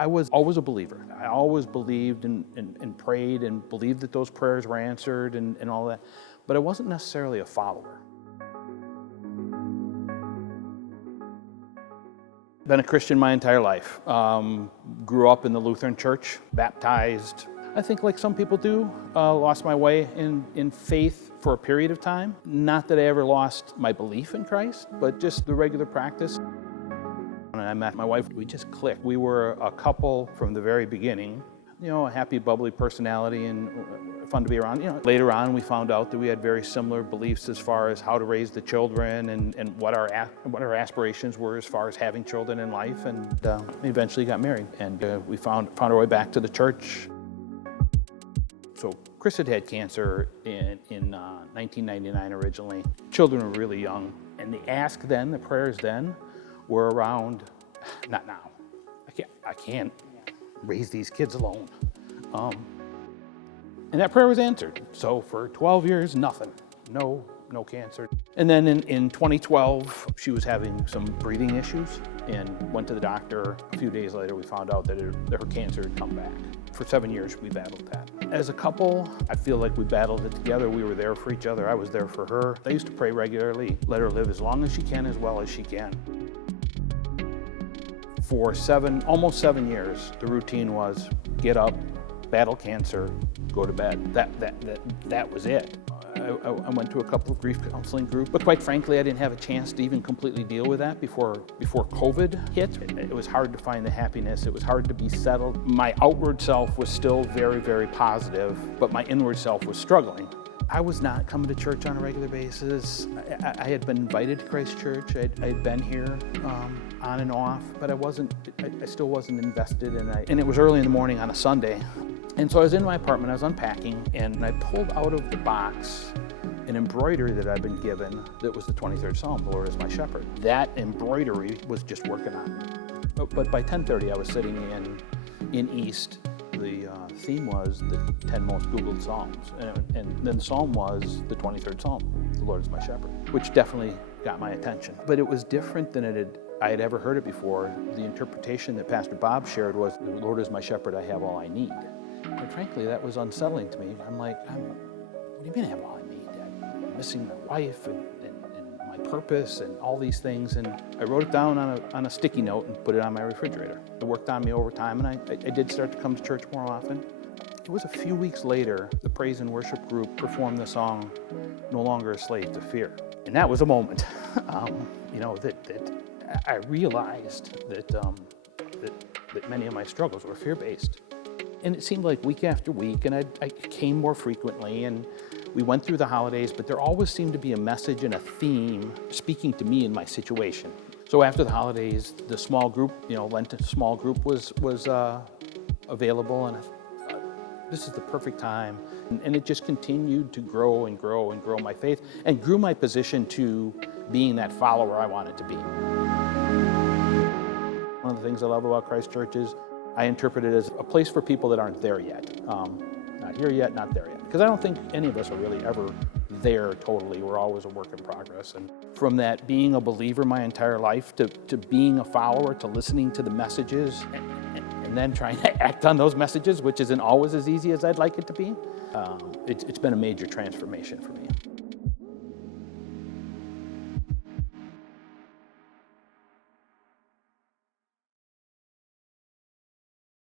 I was always a believer. I always believed and prayed and believed that those prayers were answered and all that, but I wasn't necessarily a follower. Been a Christian my entire life. Grew up in the Lutheran church, baptized. I think like some people do, lost my way in faith for a period of time. Not that I ever lost my belief in Christ, but just the regular practice. When I met my wife, we just clicked. We were a couple from the very beginning. You know, a happy, bubbly personality and fun to be around. You know, later on, we found out that we had very similar beliefs as far as how to raise the children and what our aspirations were as far as having children in life. And we eventually got married, and we found our way back to the church. So Chris had cancer in 1999 originally. Children were really young, and the ask then, the prayers then, were around, not now. I can't raise these kids alone. And that prayer was answered. So for 12 years, nothing, no cancer. And then in 2012, she was having some breathing issues and went to the doctor. A few days later, we found out that her cancer had come back. For 7 years, we battled that. As a couple, I feel like we battled it together. We were there for each other. I was there for her. I used to pray regularly, let her live as long as she can, as well as she can. For almost 7 years, the routine was get up, battle cancer, go to bed. That was it. I went to a couple of grief counseling groups, but quite frankly, I didn't have a chance to even completely deal with that before COVID hit. It was hard to find the happiness. It was hard to be settled. My outward self was still very, very positive, but my inward self was struggling. I was not coming to church on a regular basis. I had been invited to Christ Church. I had been here on and off, but I still wasn't invested, and it was early in the morning on a Sunday. And so I was in my apartment, I was unpacking, and I pulled out of the box an embroidery that I'd been given that was the 23rd Psalm, the Lord is my shepherd. That embroidery was just working on me. But by 10:30, I was sitting in East. The theme was the 10 most Googled Psalms. And then the Psalm was the 23rd Psalm, the Lord is my shepherd, which definitely got my attention. But it was different than I had ever heard it before. The interpretation that Pastor Bob shared was, the Lord is my shepherd, I have all I need. And frankly, that was unsettling to me. I'm like, what do you mean I have all I need? I'm missing my wife and my purpose and all these things. And I wrote it down on a sticky note and put it on my refrigerator. It worked on me over time, and I did start to come to church more often. It was a few weeks later, the praise and worship group performed the song, No Longer a Slave to Fear. And that was a moment, that I realized that many of my struggles were fear-based. And it seemed like week after week, and I came more frequently, and we went through the holidays, but there always seemed to be a message and a theme speaking to me in my situation. So after the holidays, the small group, Lenten small group was available, and I thought, this is the perfect time. And it just continued to grow and grow and grow my faith, and grew my position to being that follower I wanted to be. One of the things I love about Christ Church is I interpret it as a place for people that aren't there yet. Not here yet, not there yet. Because I don't think any of us are really ever there totally. We're always a work in progress. And from that being a believer my entire life to being a follower, to listening to the messages and then trying to act on those messages, which isn't always as easy as I'd like it to be, it's been a major transformation for me.